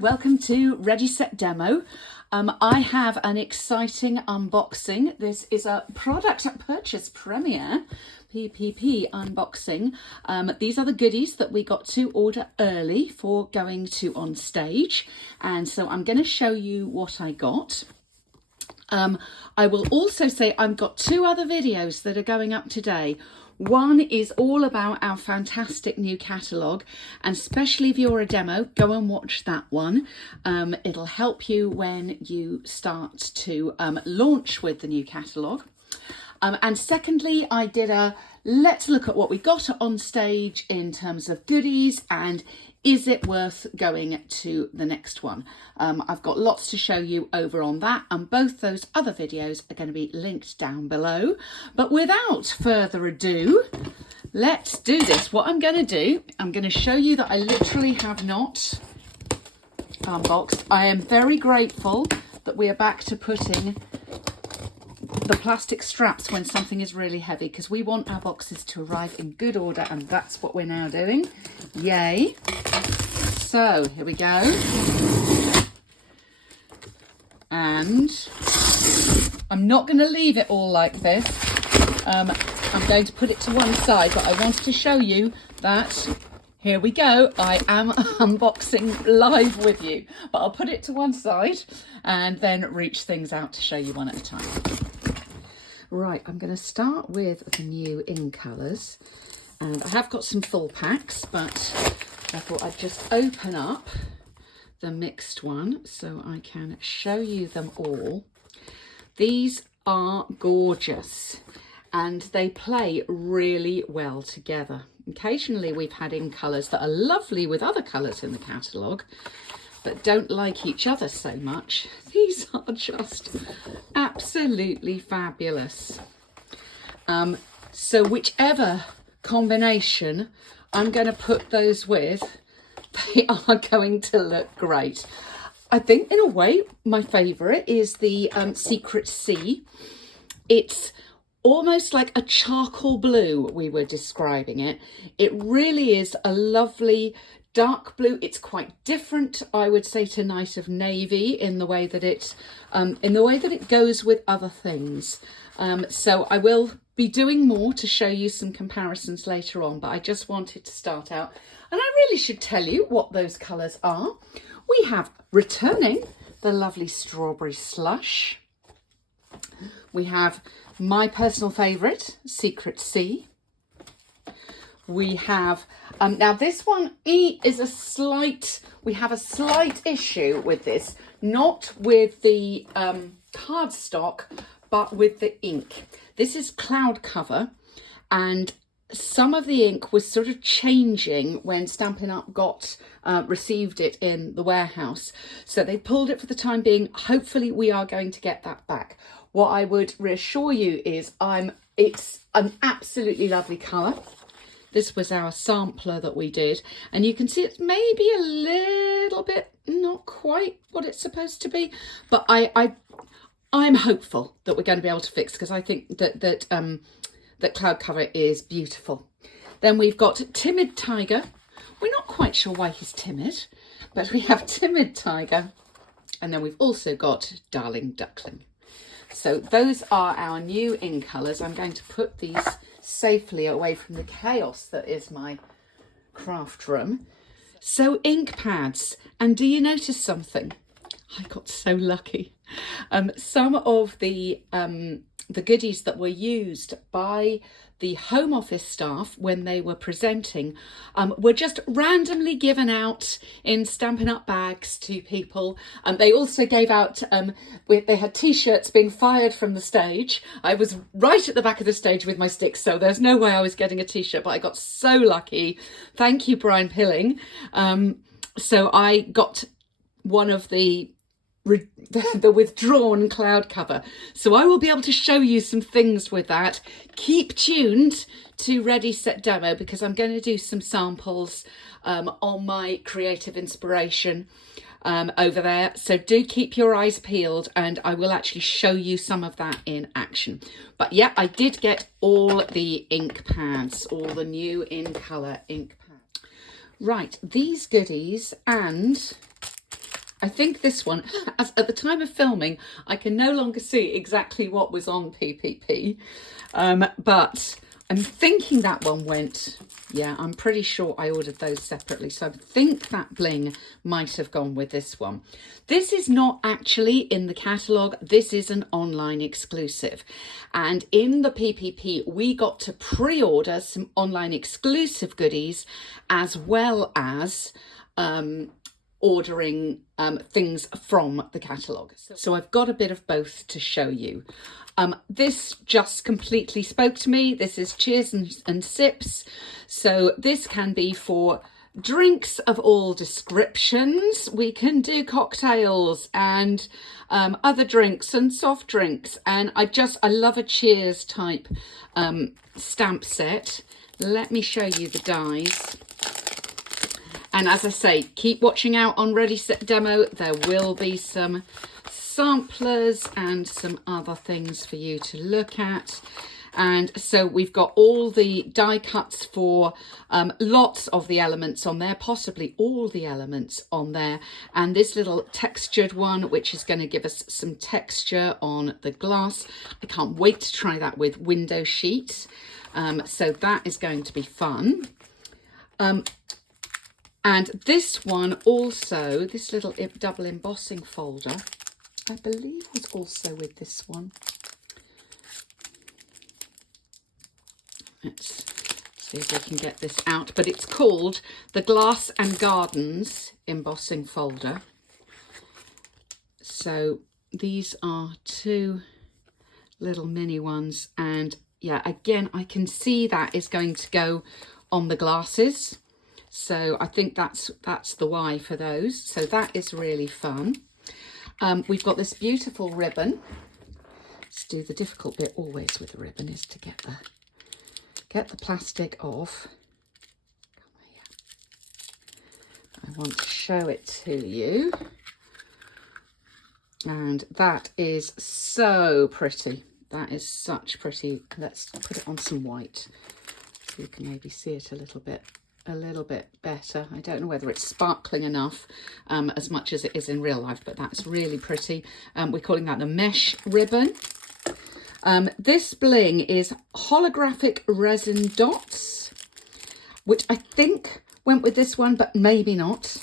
and welcome to Ready Set Demo. I have an exciting unboxing. This is a product purchase premiere, PPP unboxing. These are the goodies that we got to order early for going to on stage, and so I'm going to show you what I got. I will also say I've got two other videos that are going up today. One is all about our fantastic new catalogue, and especially if you're a demo, go and watch that one. It'll help you when you start to launch with the new catalogue. And secondly, I did a let's look at what we got on stage in terms of goodies and is it worth going to the next one. I've got lots to show you over on that, and both those other videos are going to be linked down below. But without further ado, let's do this. What I'm going to do, I'm going to show you that I literally have not unboxed. I am very grateful that we are back to putting the plastic straps when something is really heavy, because we want our boxes to arrive in good order, and that's what we're now doing. Yay. So here we go. And I'm not going to leave it all like this. I'm going to put it to one side, but I wanted to show you that here we go. I am unboxing live with you, but I'll put it to one side and then reach things out to show you one at a time. Right, I'm going to start with the new in colours, and I have got some full packs, but I thought I'd just open up the mixed one so I can show you them all. These are gorgeous and they play really well together. Occasionally we've had in colours that are lovely with other colours in the catalogue, but don't like each other so much. These are just absolutely fabulous. So whichever combination I'm going to put those with, they are going to look great. I think in a way my favourite is the Secret Sea. It's almost like a charcoal blue, we were describing it. It really is a lovely dark blue. It's quite different, I would say, to Night of Navy in the way that it goes with other things. So I will be doing more to show you some comparisons later on, but I just wanted to start out, and I really should tell you what those colours are. We have returning the lovely Strawberry Slush. We have my personal favourite, Secret Sea. We have, now this one is we have a slight issue with this, not with the cardstock, but with the ink. This is cloud cover, and some of the ink was sort of changing when Stampin' Up received it in the warehouse. So they pulled it for the time being. Hopefully we are going to get that back. What I would reassure you is it's an absolutely lovely colour. This was our sampler that we did, and you can see it's maybe a little bit not quite what it's supposed to be, but I'm hopeful that we're going to be able to fix, because I think that cloud cover is beautiful. Then we've got Timid Tiger. We're not quite sure why he's timid, but we have Timid Tiger, and then we've also got Darling Duckling. So those are our new in colours. I'm going to put these safely away from the chaos that is my craft room. So ink pads, and do you notice something? I got so lucky. Some of the goodies that were used by the Home Office staff when they were presenting were just randomly given out in Stampin' Up bags to people. They also gave out, they had t-shirts being fired from the stage. I was right at the back of the stage with my sticks, so there's no way I was getting a t-shirt, but I got so lucky. Thank you, Brian Pilling. So I got one of the withdrawn cloud cover, so I will be able to show you some things with that. Keep tuned to Ready Set Demo, because I'm going to do some samples on my creative inspiration over there, so do keep your eyes peeled, and I will actually show you some of that in action. But yeah, I did get all the ink pads, all the new in colour ink pads. Right, these goodies and I think this one, as at the time of filming, I can no longer see exactly what was on PPP, but I'm thinking that one went, yeah, I'm pretty sure I ordered those separately. So I think that bling might have gone with this one. This is not actually in the catalogue. This is an online exclusive. And in the PPP, we got to pre-order some online exclusive goodies as well as ordering things from the catalogue. So I've got a bit of both to show you. This just completely spoke to me. This is Cheers and Sips. So this can be for drinks of all descriptions. We can do cocktails and other drinks and soft drinks. And I love a Cheers type stamp set. Let me show you the dies. And as I say, keep watching out on Ready Set Demo. There will be some samplers and some other things for you to look at. And so we've got all the die cuts for lots of the elements on there, possibly all the elements on there. And this little textured one, which is going to give us some texture on the glass. I can't wait to try that with window sheets. So that is going to be fun. And this one also, this little double embossing folder, I believe was also with this one. Let's see if we can get this out. But it's called the Glass and Gardens embossing folder. So these are two little mini ones. And yeah, again, I can see that is going to go on the glasses. So I think that's the why for those. So that is really fun. We've got this beautiful ribbon. Let's do the difficult bit always with the ribbon is to get the plastic off. I want to show it to you. And that is so pretty. That is such pretty. Let's put it on some white so you can maybe see it a little bit better. I don't know whether it's sparkling enough as much as it is in real life, but that's really pretty. We're calling that the mesh ribbon. This bling is holographic resin dots, which I think went with this one, but maybe not.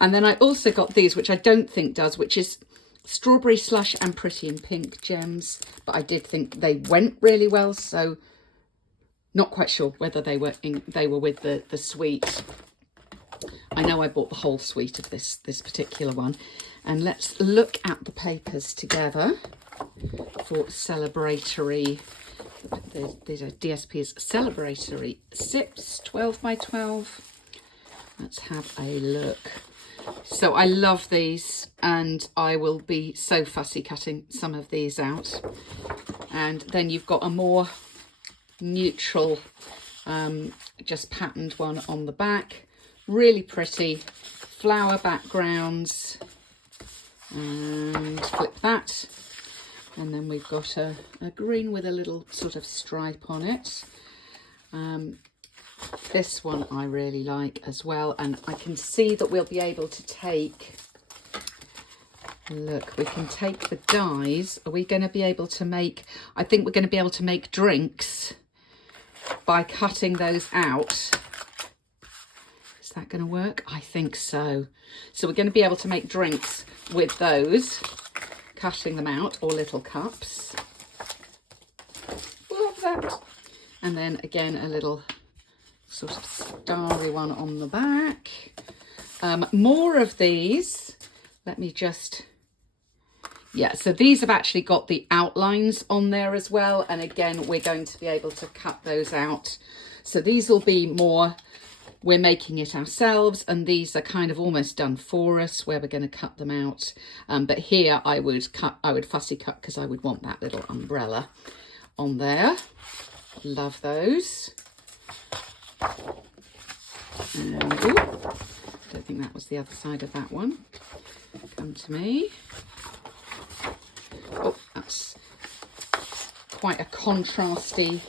And then I also got these, which I don't think does, which is strawberry slush and pretty in pink gems, but I did think they went really well, so not quite sure whether they were with the suite. I know I bought the whole suite of this particular one. And let's look at the papers together for celebratory. These are DSP's celebratory sips, 12 by 12. Let's have a look. So I love these, and I will be so fussy cutting some of these out. And then you've got a more neutral just patterned one on the back, really pretty flower backgrounds, and flip that, and then we've got a green with a little sort of stripe on it. This one I really like as well, and I can see that we'll be able to take, look, we can take the dies. Are we going to be able to make, I think we're going to be able to make drinks by cutting those out. Is that going to work? I think so. So we're going to be able to make drinks with those, cutting them out, or little cups. Love that. And then again, a little sort of starry one on the back. More of these. Let me just... Yeah, so these have actually got the outlines on there as well. And again, we're going to be able to cut those out. So these will be more, we're making it ourselves. And these are kind of almost done for us, where we're going to cut them out. But here I would fussy cut because I would want that little umbrella on there. Love those. And, ooh, I don't think that was the other side of that one. Come to me. Oh, that's quite a contrasty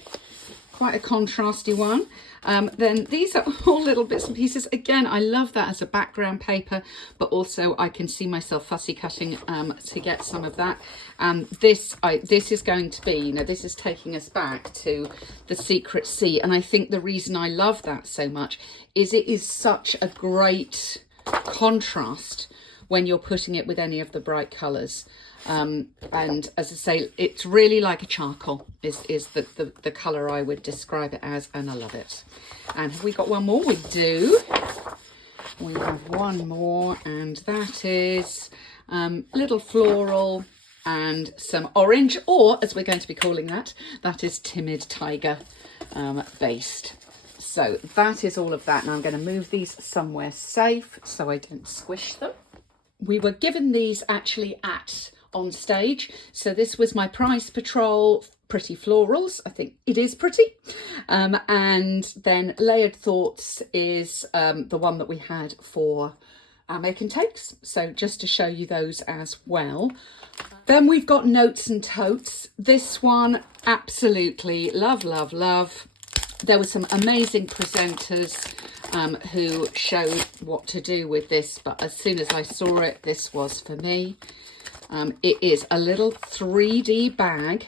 one. Then these are all little bits and pieces. Again, I love that as a background paper, but also I can see myself fussy cutting to get some of that. This is going to be, you know, this is taking us back to the Secret Sea. And I think the reason I love that so much is it is such a great contrast when you're putting it with any of the bright colours. And as I say, it's really like a charcoal is the colour I would describe it as, and I love it. And have we got one more? We do. We have one more, and that is a little floral and some orange, or as we're going to be calling that is Timid Tiger based. So that is all of that. Now I'm going to move these somewhere safe so I don't squish them. We were given these actually on stage. So this was my Prize Patrol Pretty Florals. I think it is pretty. And then Layered Thoughts is the one that we had for our Make and Takes. So just to show you those as well. Then we've got Notes and Totes. This one, absolutely love, love, love. There were some amazing presenters who showed what to do with this, but as soon as I saw it, this was for me. It is a little 3D bag.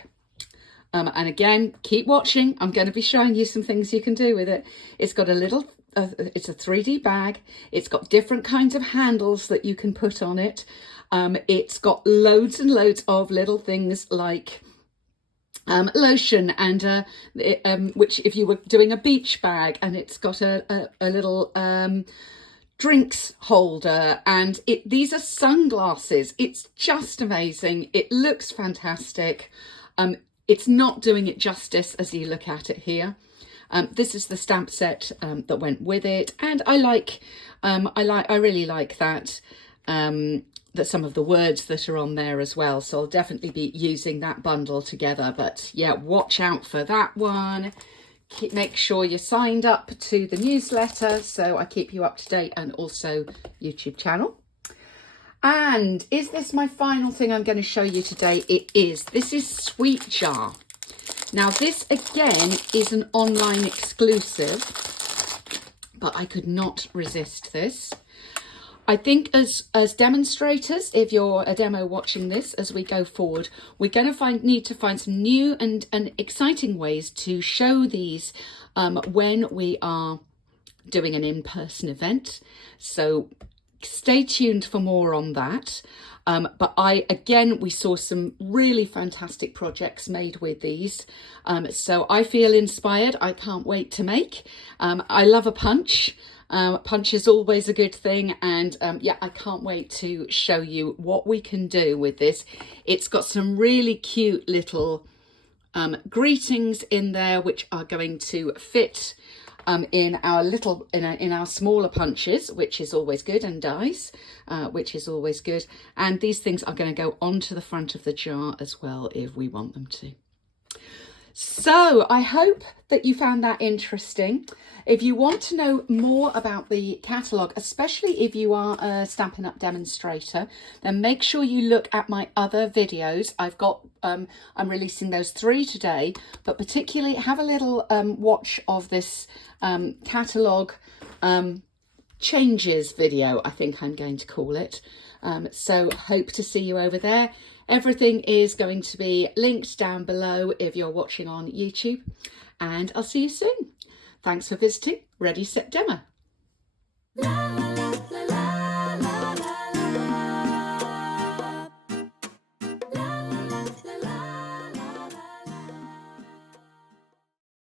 And again, keep watching. I'm going to be showing you some things you can do with it. It's got a little, it's a 3D bag. It's got different kinds of handles that you can put on it. It's got loads and loads of little things like lotion and which if you were doing a beach bag, and it's got a little drinks holder, and these are sunglasses. It's just amazing. It looks fantastic. It's not doing it justice as you look at it here. This is the stamp set that went with it, and I really like that that some of the words that are on there as well. So I'll definitely be using that bundle together. But yeah, watch out for that one. Make sure you're signed up to the newsletter so I keep you up to date, and also YouTube channel. And is this my final thing I'm going to show you today? It is. This is Sweet Jar. Now this again is an online exclusive, but I could not resist this. I think as demonstrators, if you're a demo watching this as we go forward, we're going to need to find some new and exciting ways to show these when we are doing an in-person event. So stay tuned for more on that. But we saw some really fantastic projects made with these. So I feel inspired. I can't wait to make. I love a punch. Punch is always a good thing, and yeah, I can't wait to show you what we can do with this. It's got some really cute little greetings in there, which are going to fit in our smaller punches, which is always good, and dies, which is always good. And these things are going to go onto the front of the jar as well if we want them to. So I hope that you found that interesting. If you want to know more about the catalogue, especially if you are a Stampin' Up demonstrator, then make sure you look at my other videos. I've got, I'm releasing those 3 today, but particularly have a little watch of this catalogue changes video, I think I'm going to call it. So hope to see you over there. Everything is going to be linked down below if you're watching on YouTube, and I'll see you soon. Thanks for visiting. Ready, Set, Demo.